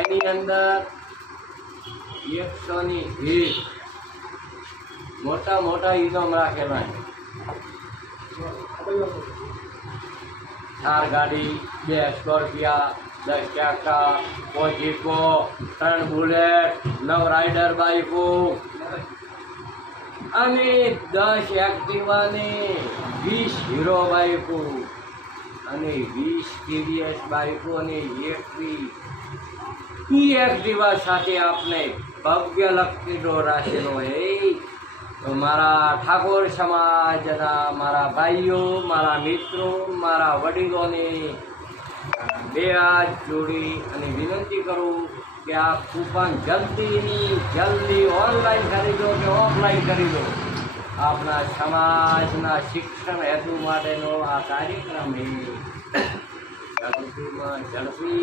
એની અંદર 120 મોટા મોટા ઇનામ રાખેલા છે. થાર ગાડી, 2 સ્કોર્પિયા, 10 ટ્રેક્ટર, 5 જીપો, 3 બુલેટ, 9 રાઇડર બાઇકો અને 10 એક્ટિવાને, 20 હીરો બાઇકો અને 20 ટીવીએસ બાઇકો અને 21 એક્ટિવા સાથે આપણે ભવ્ય લક્ષીડો રાખેલો હોય. તો મારા ઠાકોર સમાજના મારા ભાઈઓ, મારા મિત્રો, મારા વડીલોને 2 હાથ જોડી અને વિનંતી કરું કે આ કૂપન જલ્દી ઓનલાઈન ખરીદો કે ઓફલાઈન ખરીદો. આપણા સમાજના શિક્ષણ હેતુ માટેનો આ કાર્યક્રમ છે. ઝડપી